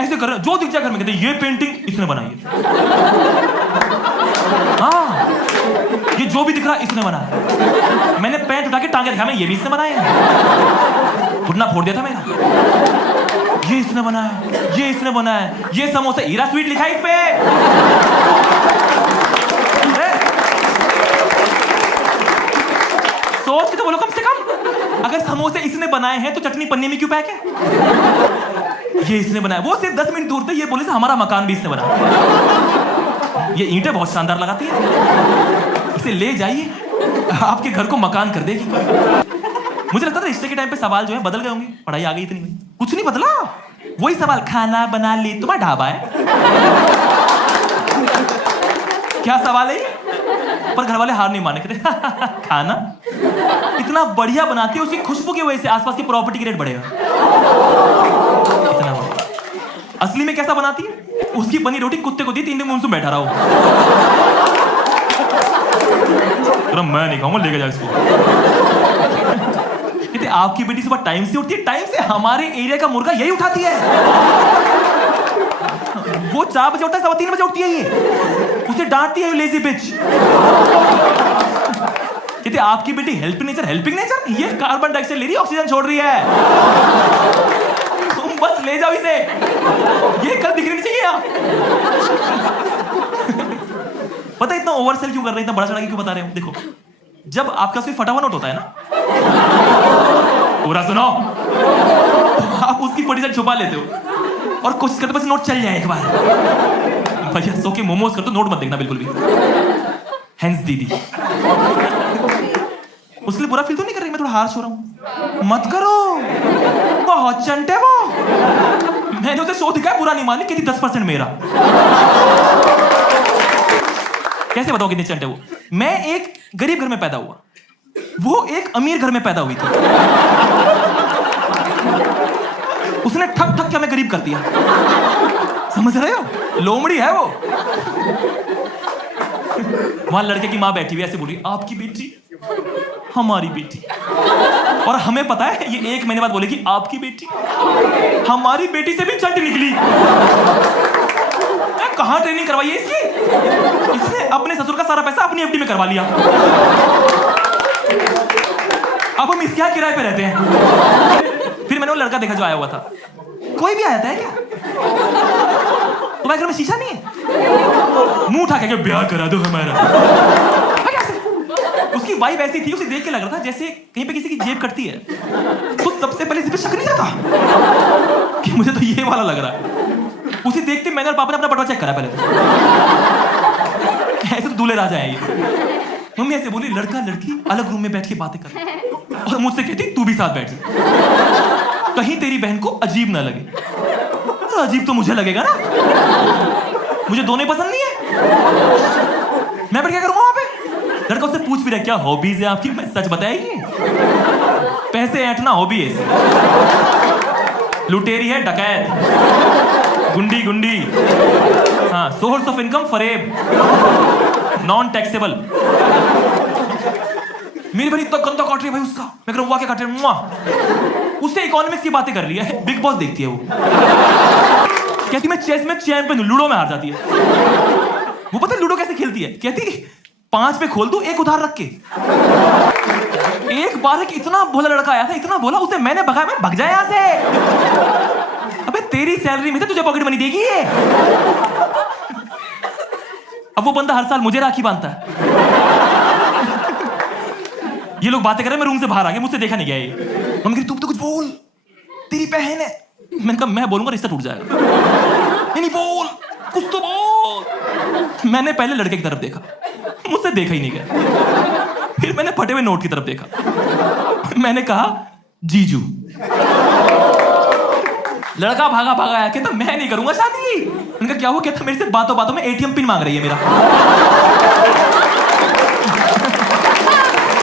ऐसे कर रहे जो दिख जाए घर में कहते ये पेंटिंग इसने बनाई है। हाँ, ये जो भी दिख रहा इसने बनाया। मैंने पैंट उठा के टांगे दिखा, मैं ये भी इसने बनाया है। घुटना फोड़ दिया था मेरा। ये इसने बनाया, ये इसने बनाया, ये समोसा हीरा स्वीट लिखा है इस पे। सोच के तो बोलो कम से कम, अगर समोसे इसने बनाए हैं तो चटनी पन्नी में क्यों पैक है? ये इसने बनाया। वो सिर्फ 10 मिनट दूर थे, ये बोले से हमारा मकान भी इसने बनाया। ये ईंटें बहुत शानदार लगाती है, इसे ले जाइए, आपके घर को मकान कर देगी। मुझे लगता था रिश्ते के टाइम पे सवाल जो है बदल गए होंगे, पढ़ाई आ गई इतनी में। कुछ नहीं बदला, वही सवाल, खाना बना ली, तुम्हारा ढाबा है? क्या सवाल है? पर घर वाले हार नहीं माने, कहते खाना इतना बढ़िया बनाती है, उसकी खुशबू की वजह से आसपास की प्रॉपर्टी की रेट बढ़ेगा। इतना बढ़िया। असली में कैसा बनाती है? उसकी बनी रोटी कुत्ते को दी, 3 दिन में उनसे बैठा रहा हूं। मैं नहीं खाऊंगा, लेके जा इसको। कहते आपकी बेटी सुबह टाइम से उठती है, टाइम से हमारे एरिया का मुर्गा यही उठाती है। वो 4 बजे उठता है, 3:15 बजे उठती है ये, उसे डांटती है लेजी बिच। कहते आपकी बेटी हेल्पिंग नेचर, ये कार्बन डाइऑक्साइड ले रही है, ऑक्सीजन छोड़ रही है। तुम बस ले जाओ इसे, ये कल दिखनी नहीं चाहिए यहाँ। पता है इतना ओवरसेल क्यों कर रहे हैं, इतना बड़ा चढ़ा के क्यों बता रहे हो? देखो, जब आपका कोई फटा हुआ नोट होता है ना, पूरा सुनो, आप उसकी फटी से छुपा लेते हो और कोशिश करते बस नोट चल जाए एक बार। भैया सो के मोमोज कर तो नोट मत देखना बिल्कुल भी। हैंस दीदी, उसके लिए बुरा फील तो नहीं कर रही, मैं थोड़ा हार्श हो रहा हूं। मत करो, बहुत चंटे वो। मैंने उसे शो दिखाया, बुरा नहीं मानी, कहती 10% मेरा। कैसे बताओ कितने चंटे वो? मैं एक गरीब घर में पैदा हुआ, वो एक अमीर घर में पैदा हुई थी। उसने ठक ठक के हमें गरीब कर दिया, समझ रहे हो? लोमड़ी है वो। वहां लड़के की मां बैठी हुई ऐसे बोल रही, आपकी बेटी हमारी बेटी, और हमें पता है ये 1 महीने बाद बोलेगी आपकी बेटी हमारी बेटी से भी चंट निकली। कहां ट्रेनिंग करवाई है इसकी? इसने अपने ससुर का सारा पैसा अपनी एफडी में करवा लिया। अब हम इसके यहाँ किराए पे रहते हैं। फिर मैंने वो लड़का देखा जो आया हुआ था। कोई भी आया था क्या? तुम्हारे घर में शीशा नहीं है? मुंह उठा के ब्याह करा दो हमारा। उसकी वाइब ऐसी थी, उसे देख के लग रहा था जैसे कहीं पे किसी की जेब कटती है, तो सबसे पहले इस पे शक नहीं आता कि मुझे तो ये वाला लग रहा है। उसे देखते मैंने और पापा ने अपना बटवा चेक करा पहले तो। ऐसे तो दूल्हे राजा है ये। मम्मी ऐसे बोली, लड़का लड़की अलग रूम में बैठ के बातें कर, और मुझसे कहती तू भी साथ बैठ, कहीं तेरी बहन को अजीब ना लगे। अजीब तो मुझे लगेगा ना, मुझे दोनों पसंद नहीं है। मैं फिर क्या करूंगा वहां पे? लड़का उससे पूछ भी रहा क्या हॉबीज है आपकी? मैं सच बताएगी, पैसे ऐंठना हॉबी है, लुटेरी है, डकैत, गुंडी गुंडी, हाँ, सोर्स ऑफ इनकम फरेब, नॉन टैक्सेबल। मेरी बड़ी इतना गंदा काट रही है भाई उसका, मैं कह रहा हूं क्या काट रही है? उससे इकोनॉमिक्स की बातें कर रही है, बिग बॉस देखती है वो। कहती मैं चेस में चैंपियन हूं, लूडो में हार जाती है। वो पता है लूडो कैसे खेलती है? कहती 5 पे खोल दूं, 1 उधार रख के। एक बार एक इतना भोला लड़का आया था, इतना भोला, उसे मैंने भगाया, मैं भग जाए यहां से। अबे तेरी सैलरी में से तुझे पॉकेट मनी देगी ये। अब वो बंदा हर साल मुझे राखी बांधता है। ये लोग बातें कर रहे हैं, मैं रूम से बाहर आ गया, मुझसे देखा नहीं गया ये। मम्मी तू तो कुछ बोल, तेरी बहन है। मैंने कहा मैं बोलूंगा रिश्ता टूट जाएगा। नहीं बोल, कुछ तो बोल। मैंने पहले लड़के की तरफ देखा, मुझसे देखा ही नहीं गया। फिर मैंने फटे हुए नोट की तरफ देखा, मैंने कहा जीजू। लड़का भागा भागा आया, कहता मैं नहीं करूंगा शादी। मैंने कहा क्या हुआ? कहता मेरे से बातों बातों में ATM पिन मांग रही है मेरा।